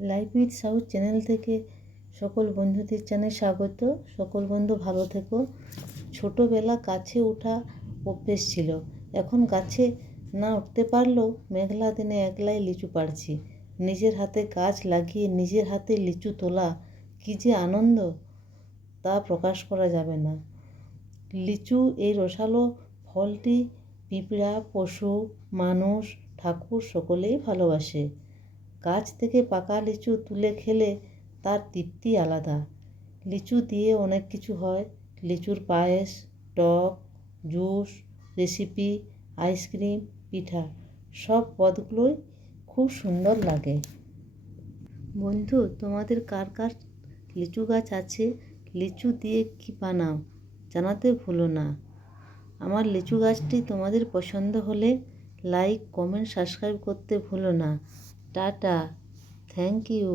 Life with south channel থেকে সকল বন্ধুদের জানাই স্বাগত। সকল বন্ধু ভালো থেকো। ছোটোবেলা গাছে ওঠা অভ্যেস ছিল, এখন গাছে না উঠতে পারলেও মেঘলা দিনে একলাই লিচু পাড়ছি। নিজের হাতে গাছ লাগিয়ে নিজের হাতে লিচু তোলা কী যে আনন্দ তা প্রকাশ করা যাবে না। লিচু এই রসালো ফলটি পিঁপড়া, পশু, মানুষ, ঠাকুর সকলেই ভালোবাসে। গাছ থেকে পাকা লিচু তুলে খেলে তার তৃপ্তি আলাদা। লিচু দিয়ে অনেক কিছু হয়, লিচুর পায়েস, টক, জুস, রেসিপি, আইসক্রিম, পিঠা, সব পদগুলোই খুব সুন্দর লাগে। বন্ধু, তোমাদের কার কার লিচু গাছ আছে? লিচু দিয়ে কি বানাও জানাতে ভুলো না। আমার লিচু গাছটি তোমাদের পছন্দ হলে লাইক, কমেন্ট, সাবস্ক্রাইব করতে ভুলো না। Tata, thank you.